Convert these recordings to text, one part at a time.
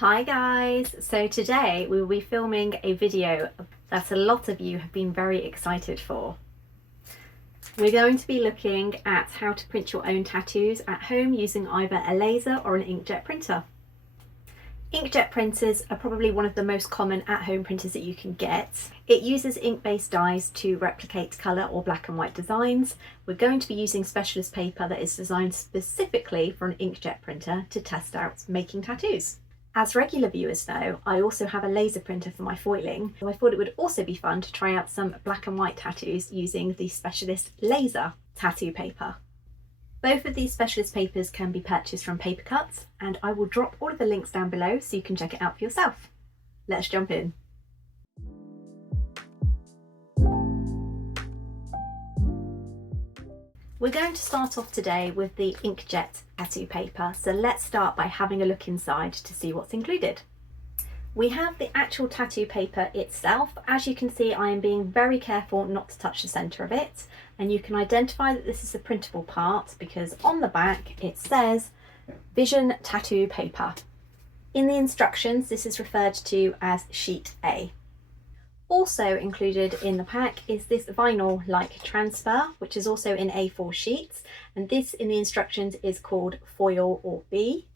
Hi guys! So today we will be filming a video that a lot of you have been very excited for. We're going to be looking at how to print your own tattoos at home using either a laser or an inkjet printer. Inkjet printers are probably one of the most common at-home printers that you can get. It uses ink-based dyes to replicate colour or black and white designs. We're going to be using specialist paper that is designed specifically for an inkjet printer to test out making tattoos. As regular viewers know, I also have a laser printer for my foiling, so I thought it would also be fun to try out some black and white tattoos using the specialist laser tattoo paper. Both of these specialist papers can be purchased from Paper Cutz, and I will drop all of the links down below so you can check it out for yourself. Let's jump in. We're going to start off today with the Inkjet tattoo paper, so let's start by having a look inside to see what's included. We have the actual tattoo paper itself. As you can see, I am being very careful not to touch the centre of it, and you can identify that this is the printable part because on the back it says Vision Tattoo Paper. In the instructions, this is referred to as Sheet A. Also included in the pack is this vinyl-like transfer, which is also in A4 sheets, and this in the instructions is called Foil or B.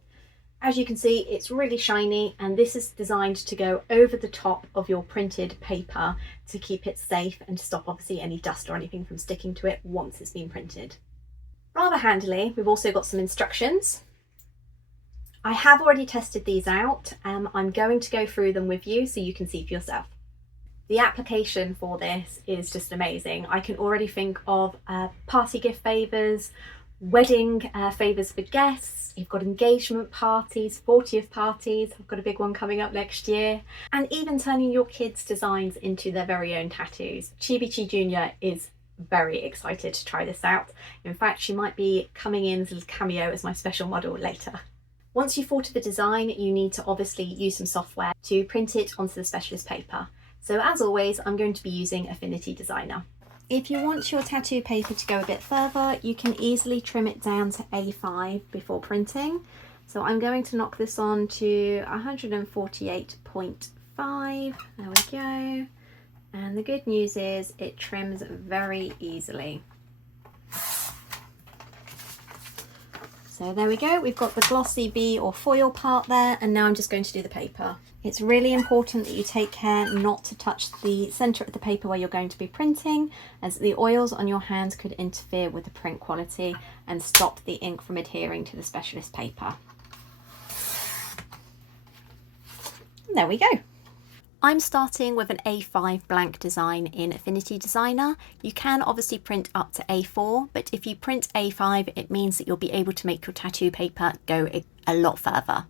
As you can see, it's really shiny, and this is designed to go over the top of your printed paper to keep it safe and to stop obviously any dust or anything from sticking to it once it's been printed. Rather handily, we've also got some instructions. I have already tested these out. I'm going to go through them with you so you can see for yourself. The application for this is just amazing. I can already think of party gift favours, wedding favours for guests. You've got engagement parties, 40th parties. I've got a big one coming up next year. And even turning your kids' designs into their very own tattoos. Chibi Jr. is very excited to try this out. In fact, she might be coming in as a little cameo as my special model later. Once you've thought of a design, you need to obviously use some software to print it onto the specialist paper. So as always, I'm going to be using Affinity Designer. If you want your tattoo paper to go a bit further, you can easily trim it down to A5 before printing. So I'm going to knock this on to 148.5. There we go. And the good news is it trims very easily. So there we go, we've got the glossy B or foil part there, and now I'm just going to do the paper. It's really important that you take care not to touch the centre of the paper where you're going to be printing, as the oils on your hands could interfere with the print quality and stop the ink from adhering to the specialist paper. And there we go. I'm starting with an A5 blank design in Affinity Designer. You can obviously print up to A4, but if you print A5, it means that you'll be able to make your tattoo paper go a lot further.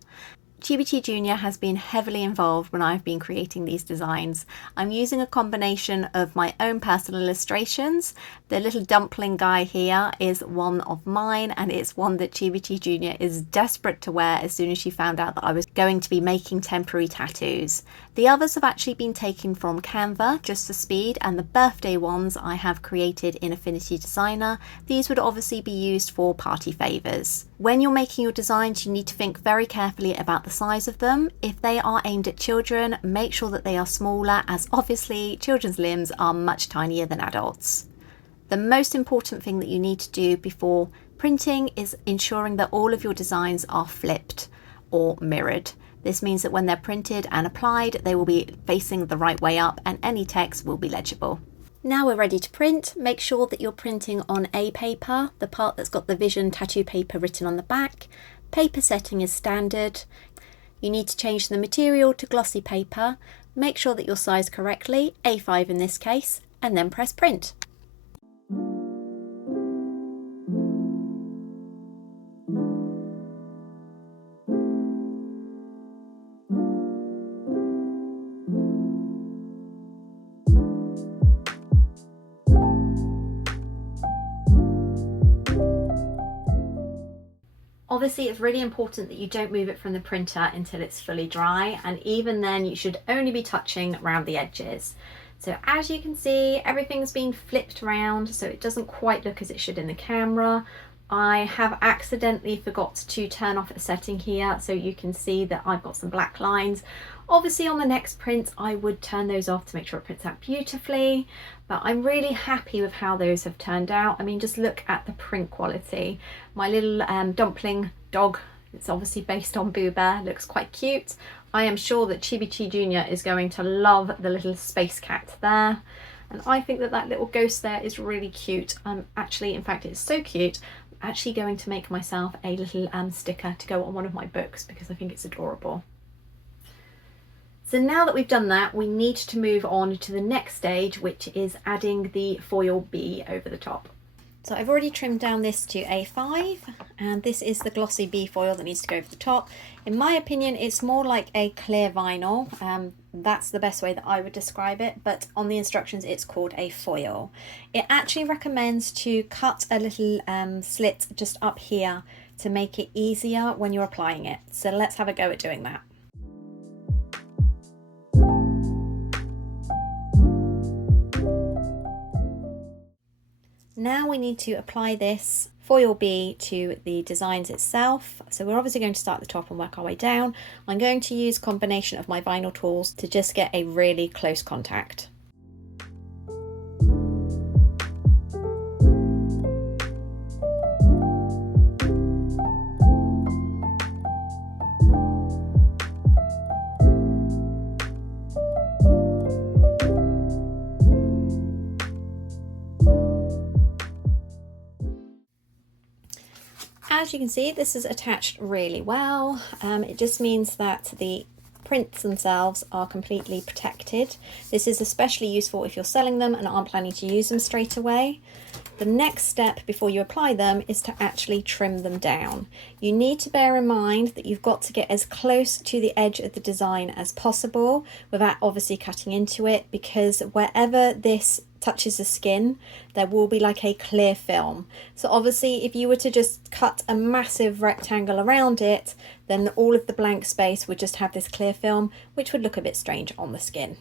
Chibi Jr. has been heavily involved when I've been creating these designs. I'm using a combination of my own personal illustrations. The little dumpling guy here is one of mine, and it's one that Chibi Jr. is desperate to wear as soon as she found out that I was going to be making temporary tattoos. The others have actually been taken from Canva just for speed, and the birthday ones I have created in Affinity Designer. These would obviously be used for party favours. When you're making your designs, you need to think very carefully about the size of them. If they are aimed at children, make sure that they are smaller, as obviously children's limbs are much tinier than adults. The most important thing that you need to do before printing is ensuring that all of your designs are flipped or mirrored. This means that when they're printed and applied, they will be facing the right way up and any text will be legible. Now we're ready to print. Make sure that you're printing on A paper, the part that's got the Vision Tattoo Paper written on the back. Paper setting is standard. You need to change the material to glossy paper. Make sure that you're sized correctly, A5 in this case, and then press print. Obviously, it's really important that you don't move it from the printer until it's fully dry, and even then you should only be touching around the edges. So as you can see, everything's been flipped around so it doesn't quite look as it should in the camera. I have accidentally forgot to turn off a setting here, so you can see that I've got some black lines. Obviously on the next print I would turn those off to make sure it prints out beautifully, but I'm really happy with how those have turned out. I mean, just look at the print quality. My little dumpling dog, it's obviously based on Boo Bear, looks quite cute. I am sure that Chibi Chi Jr. is going to love the little space cat there. And I think that that little ghost there is really cute. Actually, in fact, it's so cute, I'm actually going to make myself a little sticker to go on one of my books because I think it's adorable. So now that we've done that, we need to move on to the next stage, which is adding the foil bee over the top. So I've already trimmed down this to A5, and this is the glossy bee foil that needs to go over the top. In my opinion, it's more like a clear vinyl. That's the best way that I would describe it, but on the instructions it's called a foil. It actually recommends to cut a little slit just up here to make it easier when you're applying it. So let's have a go at doing that. Now we need to apply this foil bee to the designs itself. So we're obviously going to start at the top and work our way down. I'm going to use a combination of my vinyl tools to just get a really close contact. As you can see, this is attached really well. It just means that the prints themselves are completely protected. This is especially useful if you're selling them and aren't planning to use them straight away. The next step before you apply them is to actually trim them down. You need to bear in mind that you've got to get as close to the edge of the design as possible without obviously cutting into it, because wherever this touches the skin, there will be like a clear film. So obviously if you were to just cut a massive rectangle around it, then all of the blank space would just have this clear film, which would look a bit strange on the skin.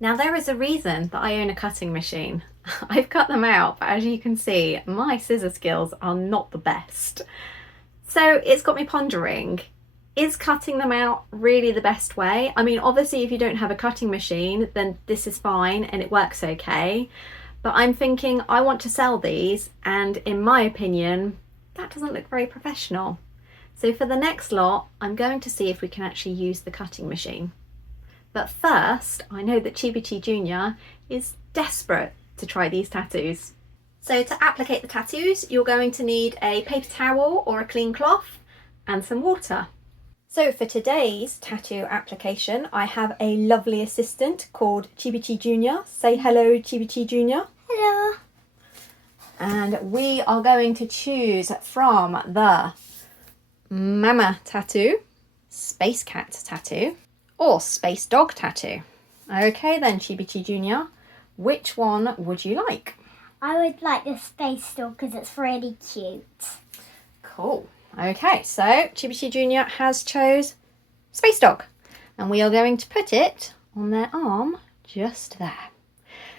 Now there is a reason that I own a cutting machine. I've cut them out, but as you can see, my scissor skills are not the best. So it's got me pondering, is cutting them out really the best way? I mean, obviously if you don't have a cutting machine, then this is fine and it works okay. But I'm thinking I want to sell these, and in my opinion, that doesn't look very professional. So for the next lot, I'm going to see if we can actually use the cutting machine. But first, I know that Chibi Chi Jr. is desperate to try these tattoos. So to applicate the tattoos, you're going to need a paper towel or a clean cloth and some water. So for today's tattoo application, I have a lovely assistant called Chibi Chi Jr. Say hello, Chibi Chi Jr. Hello. And we are going to choose from the Mama tattoo, Space Cat tattoo, or Space Dog tattoo. Okay then, Chibi Chi Jr., which one would you like? I would like the Space Dog because it's really cute. Cool. Okay, so Chibi Chi Jr. has chose Space Dog, and we are going to put it on their arm just there.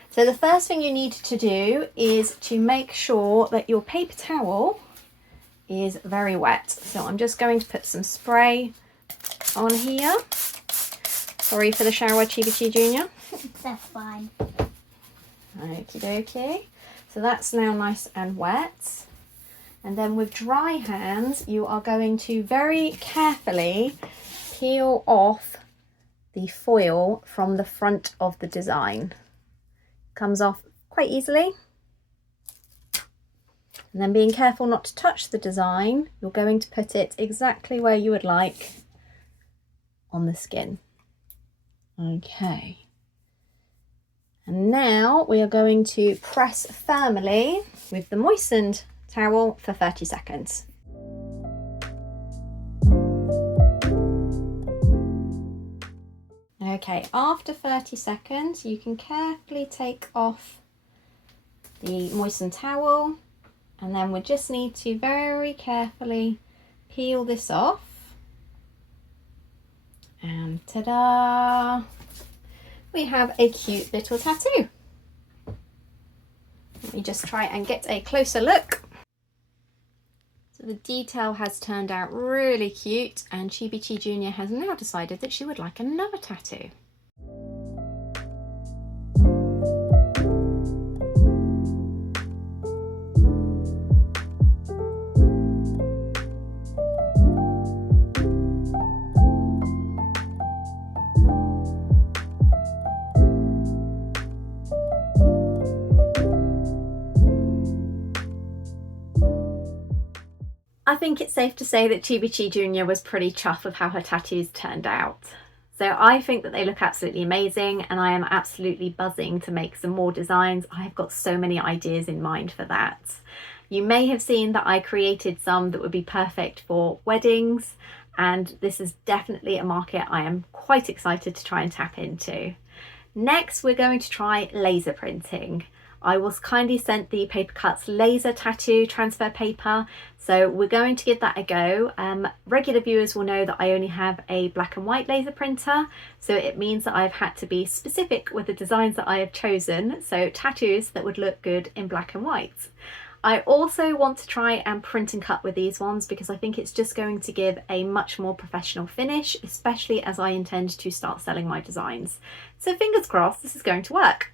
So the first thing you need to do is to make sure that your paper towel is very wet. So I'm just going to put some spray on here. Sorry for the shower, Chibi Chi Jr. That's fine. Okie dokie. So that's now nice and wet. And then with dry hands, you are going to very carefully peel off the foil from the front of the design. Comes off quite easily. And then being careful not to touch the design, you're going to put it exactly where you would like on the skin. Okay. And now we are going to press firmly with the moistened towel for 30 seconds. Okay, after 30 seconds, you can carefully take off the moistened towel, and then we just need to very carefully peel this off. And ta-da! We have a cute little tattoo. Let me just try and get a closer look. So the detail has turned out really cute, and Chibi Chi Jr. has now decided that she would like another tattoo. I think it's safe to say that Chibi Chi Jr. was pretty chuffed with how her tattoos turned out. So I think that they look absolutely amazing, and I am absolutely buzzing to make some more designs. I've got so many ideas in mind for that. You may have seen that I created some that would be perfect for weddings, and this is definitely a market I am quite excited to try and tap into. Next, we're going to try laser printing. I was kindly sent the Paper Cutz laser tattoo transfer paper, so we're going to give that a go. Regular viewers will know that I only have a black and white laser printer, so it means that I've had to be specific with the designs that I have chosen, so tattoos that would look good in black and white. I also want to try and print and cut with these ones because I think it's just going to give a much more professional finish, especially as I intend to start selling my designs. So fingers crossed this is going to work.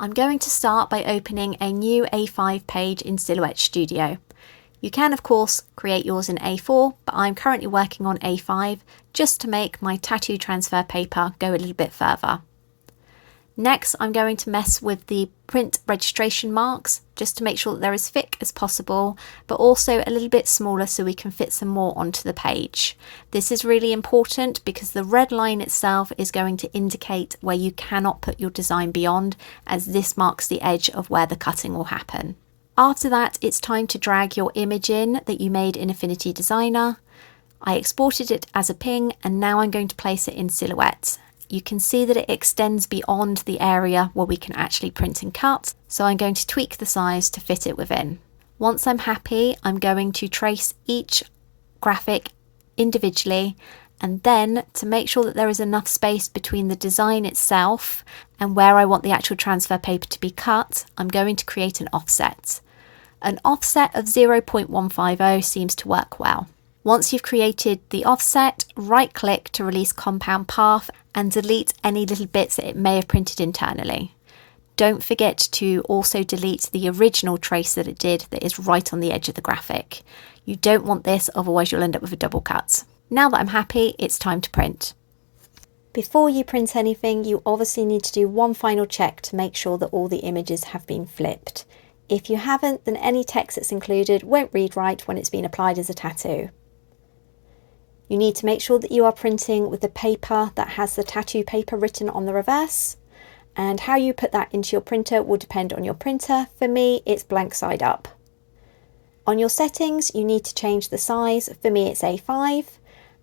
I'm going to start by opening a new A5 page in Silhouette Studio. You can of course create yours in A4, but I'm currently working on A5 just to make my tattoo transfer paper go a little bit further. Next, I'm going to mess with the print registration marks just to make sure that they're as thick as possible, but also a little bit smaller so we can fit some more onto the page. This is really important because the red line itself is going to indicate where you cannot put your design beyond, as this marks the edge of where the cutting will happen. After that, it's time to drag your image in that you made in Affinity Designer. I exported it as a ping, and now I'm going to place it in Silhouette. You can see that it extends beyond the area where we can actually print and cut, so I'm going to tweak the size to fit it within. Once I'm happy, I'm going to trace each graphic individually, and then to make sure that there is enough space between the design itself and where I want the actual transfer paper to be cut, I'm going to create an offset. An offset of 0.150 seems to work well. Once you've created the offset, right-click to release compound path and delete any little bits that it may have printed internally. Don't forget to also delete the original trace that it did that is right on the edge of the graphic. You don't want this, otherwise you'll end up with a double cut. Now that I'm happy, it's time to print. Before you print anything, you obviously need to do one final check to make sure that all the images have been flipped. If you haven't, then any text that's included won't read right when it's been applied as a tattoo. You need to make sure that you are printing with the paper that has the tattoo paper written on the reverse, and how you put that into your printer will depend on your printer. For me, it's blank side up. On your settings, you need to change the size. For me, it's A5,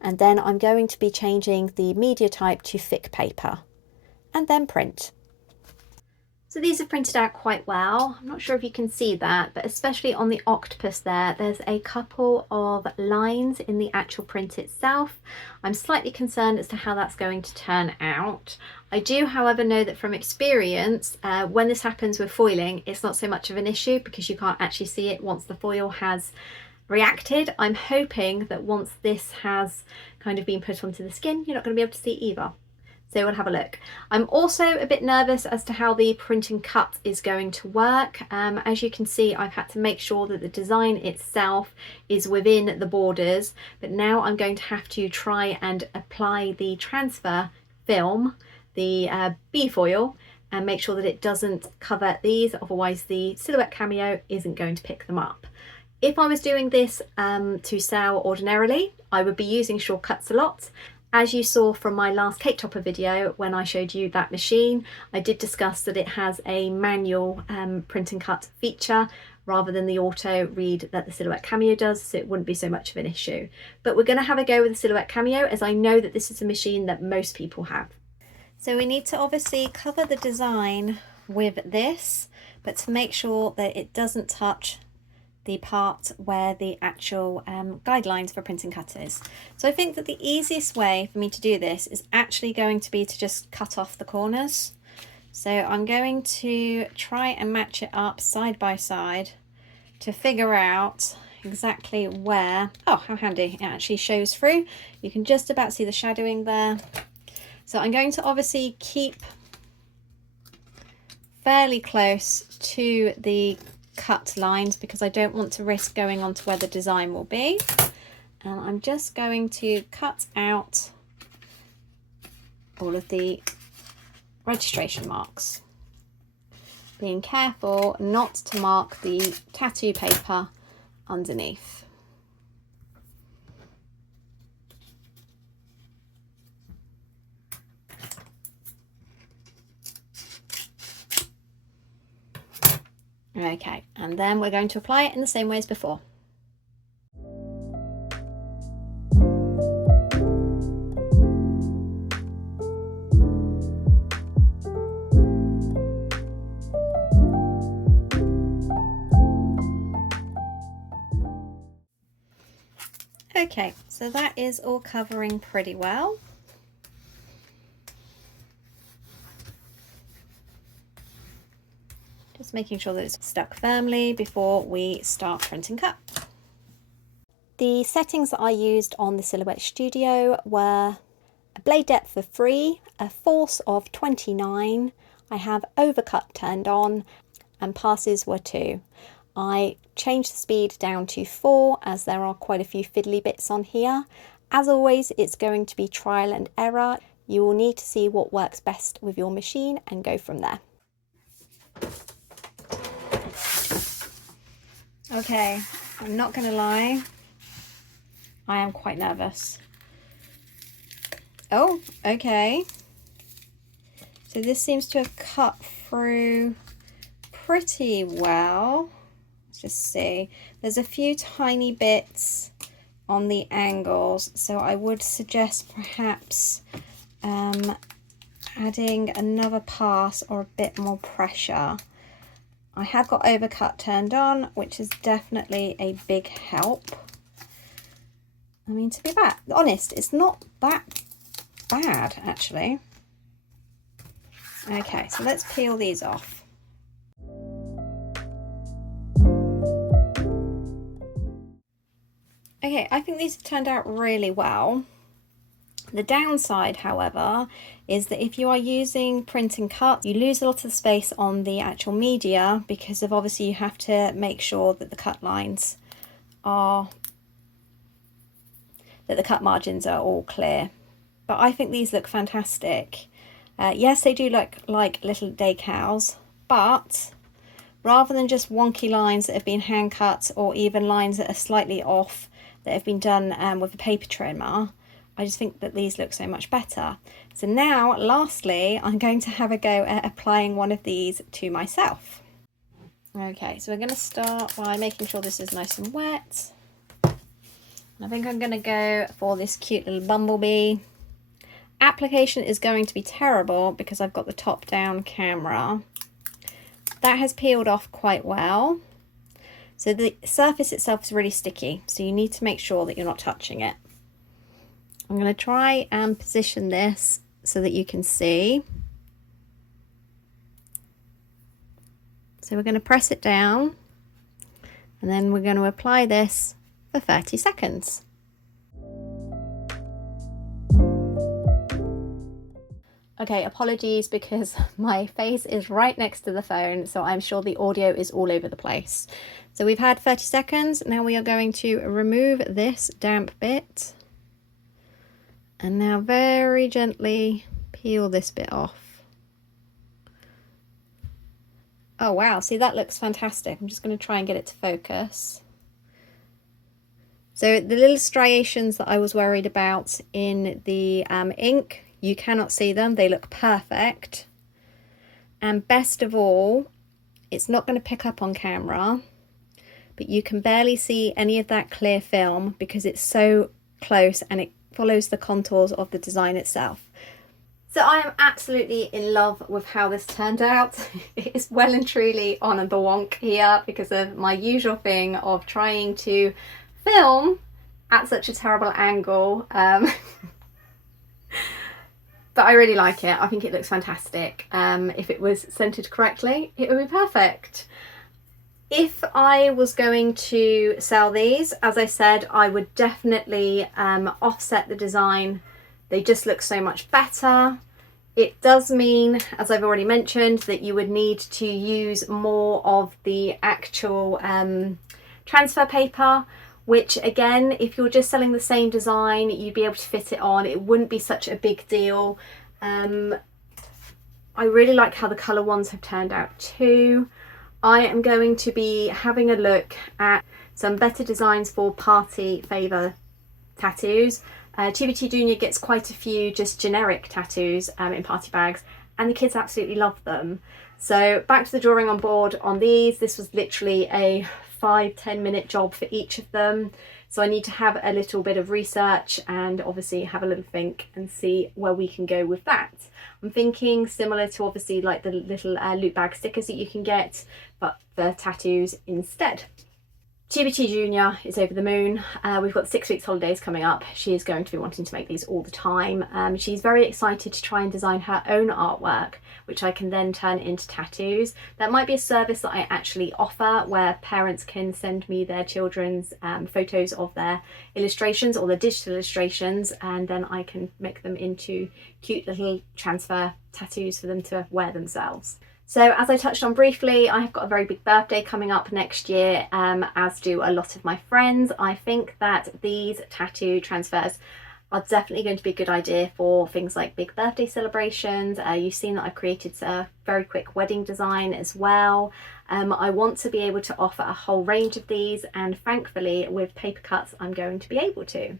and then I'm going to be changing the media type to thick paper, and then print. So these have printed out quite well. I'm not sure if you can see that, but especially on the octopus there's a couple of lines in the actual print itself. I'm slightly concerned as to how that's going to turn out. I do, however, know that from experience, when this happens with foiling, it's not so much of an issue because you can't actually see it once the foil has reacted. I'm hoping that once this has kind of been put onto the skin, you're not going to be able to see either. So we'll have a look. I'm also a bit nervous as to how the print and cut is going to work. As you can see, I've had to make sure that the design itself is within the borders, but now I'm going to have to try and apply the transfer film, the B-foil, and make sure that it doesn't cover these, otherwise the silhouette cameo isn't going to pick them up. If I was doing this to sell ordinarily, I would be using shortcuts a lot. As you saw from my last cake topper video when I showed you that machine, I did discuss that it has a manual print and cut feature rather than the auto read that the silhouette cameo does, so it wouldn't be so much of an issue. But we're going to have a go with the silhouette cameo, as I know that this is a machine that most people have. So we need to obviously cover the design with this, but to make sure that it doesn't touch the part where the actual guidelines for print and cut is. So I think that the easiest way for me to do this is actually going to be to just cut off the corners. So I'm going to try and match it up side by side to figure out exactly where, oh how handy, it actually shows through. You can just about see the shadowing there. So I'm going to obviously keep fairly close to the cut lines because I don't want to risk going on to where the design will be. And I'm just going to cut out all of the registration marks, being careful not to mark the tattoo paper underneath. Okay, and then we're going to apply it in the same way as before. Okay, so that is all covering pretty well. Just making sure that it's stuck firmly before we start print and cut. The settings that I used on the Silhouette Studio were a blade depth of 3, a force of 29, I have overcut turned on, and passes were 2. I changed the speed down to 4 as there are quite a few fiddly bits on here. As always, it's going to be trial and error. You will need to see what works best with your machine and go from there. Okay, I'm not going to lie, I am quite nervous. Oh, okay. So this seems to have cut through pretty well. Let's just see. There's a few tiny bits on the angles, so I would suggest perhaps adding another pass or a bit more pressure. I have got overcut turned on, which is definitely a big help. I mean, to be honest, it's not that bad, actually. Okay, so let's peel these off. Okay, I think these have turned out really well. The downside, however, is that if you are using print and cut, you lose a lot of space on the actual media because of obviously you have to make sure that the cut lines are, that the cut margins are all clear. But I think these look fantastic. Yes, they do look like little decals, but rather than just wonky lines that have been hand cut or even lines that are slightly off that have been done with a paper trimmer, I just think that these look so much better. So now, lastly, I'm going to have a go at applying one of these to myself. Okay, so we're going to start by making sure this is nice and wet. I think I'm going to go for this cute little bumblebee. Application is going to be terrible because I've got the top-down camera. That has peeled off quite well. So the surface itself is really sticky, so you need to make sure that you're not touching it. I'm going to try and position this so that you can see. So we're going to press it down and then we're going to apply this for 30 seconds. Okay, apologies because my face is right next to the phone, so I'm sure the audio is all over the place. So we've had 30 seconds. Now we are going to remove this damp bit. And now very gently peel this bit off. Oh wow, see, that looks fantastic. I'm just going to try and get it to focus. So the little striations that I was worried about in the ink, you cannot see them. They look perfect. And best of all, it's not going to pick up on camera, but you can barely see any of that clear film because it's so close and it follows the contours of the design itself. So I am absolutely in love with how this turned out. It is well and truly on the wonk here because of my usual thing of trying to film at such a terrible angle. But I really like it. I think it looks fantastic. If it was centered correctly, it would be perfect. If I was going to sell these, as I said, I would definitely offset the design. They just look so much better. It does mean, as I've already mentioned, that you would need to use more of the actual transfer paper, which again, if you're just selling the same design, you'd be able to fit it on. It wouldn't be such a big deal. I really like how the colour ones have turned out too. I am going to be having a look at some better designs for party favour tattoos. TBT Junior gets quite a few just generic tattoos in party bags, and the kids absolutely love them. So back to the drawing on board on these. This was literally a 5-10 minute job for each of them. So I need to have a little bit of research and obviously have a little think and see where we can go with that. I'm thinking similar to obviously like the little loot bag stickers that you can get, but for tattoos instead. TBT Junior is over the moon. We've got 6 weeks holidays coming up. She is going to be wanting to make these all the time. She's very excited to try and design her own artwork, which I can then turn into tattoos. That might be a service that I actually offer where parents can send me their children's photos of their illustrations or their digital illustrations, and then I can make them into cute little transfer tattoos for them to wear themselves. So as I touched on briefly, I have got a very big birthday coming up next year, as do a lot of my friends. I think that these tattoo transfers are definitely going to be a good idea for things like big birthday celebrations. You've seen that I've created a very quick wedding design as well. I want to be able to offer a whole range of these, and thankfully with Paper Cutz I'm going to be able to.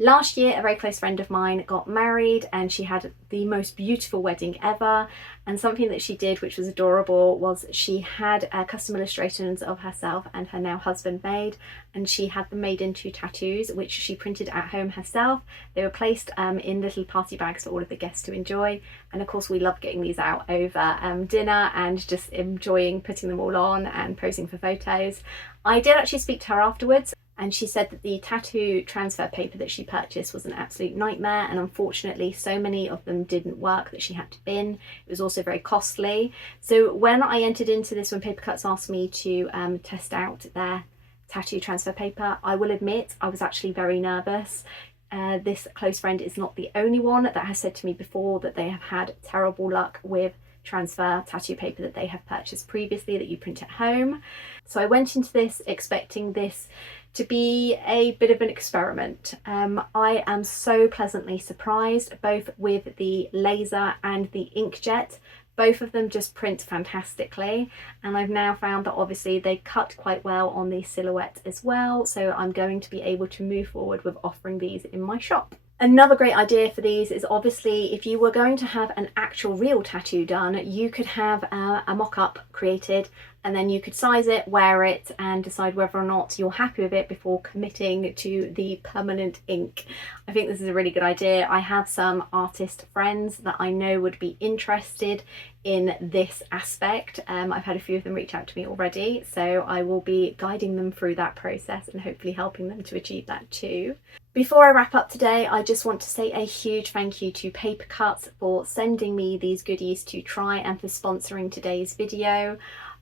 Last year, a very close friend of mine got married and she had the most beautiful wedding ever. And something that she did, which was adorable, was she had custom illustrations of herself and her now husband made, and she had them made into tattoos, which she printed at home herself. They were placed in little party bags for all of the guests to enjoy. And of course, we love getting these out over dinner and just enjoying putting them all on and posing for photos. I did actually speak to her afterwards, and she said that the tattoo transfer paper that she purchased was an absolute nightmare, and unfortunately so many of them didn't work that she had to bin. It was also very costly. So when I entered into this, when Paper Cutz asked me to test out their tattoo transfer paper, I will admit I was actually very nervous. This close friend is not the only one that has said to me before that they have had terrible luck with transfer tattoo paper that they have purchased previously that you print at home. So I went into this expecting this to be a bit of an experiment. I am so pleasantly surprised both with the laser and the inkjet. Both of them just print fantastically, and I've now found that obviously they cut quite well on the silhouette as well, so I'm going to be able to move forward with offering these in my shop. Another great idea for these is obviously if you were going to have an actual real tattoo done, you could have a mock-up created, and then you could size it, wear it, and decide whether or not you're happy with it before committing to the permanent ink. I think this is a really good idea. I have some artist friends that I know would be interested in this aspect. I've had a few of them reach out to me already, so I will be guiding them through that process and hopefully helping them to achieve that too. Before I wrap up today, I just want to say a huge thank you to Paper Cutz for sending me these goodies to try and for sponsoring today's video.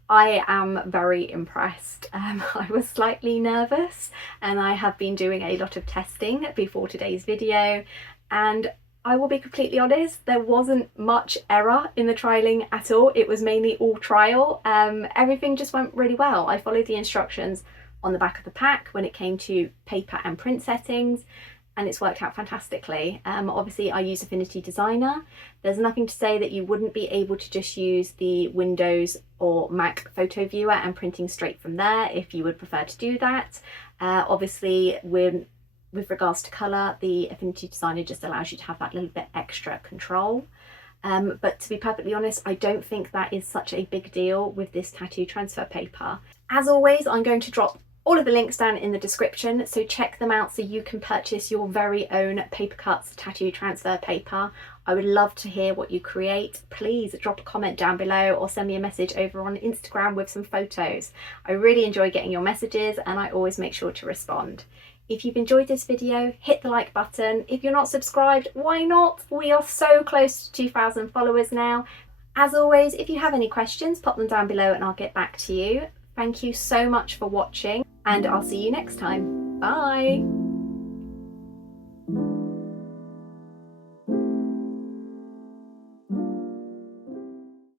I am very impressed. I was slightly nervous and I have been doing a lot of testing before today's video, and I will be completely honest, there wasn't much error in the trialing at all. It was mainly all trial. Everything just went really well. I followed the instructions on the back of the pack when it came to paper and print settings, and it's worked out fantastically. Obviously I use Affinity Designer. There's nothing to say that you wouldn't be able to just use the Windows or Mac photo viewer and printing straight from there if you would prefer to do that. Obviously with regards to colour, the Affinity Designer just allows you to have that little bit extra control. But to be perfectly honest, I don't think that is such a big deal with this tattoo transfer paper. As always, I'm going to drop all of the links down in the description, so check them out so you can purchase your very own Paper Cutz tattoo transfer paper. I would love to hear what you create. Please drop a comment down below or send me a message over on Instagram with some photos. I really enjoy getting your messages and I always make sure to respond. If you've enjoyed this video, hit the like button. If you're not subscribed, why not? We are so close to 2,000 followers now. As always, if you have any questions, pop them down below and I'll get back to you. Thank you so much for watching, and I'll see you next time. Bye!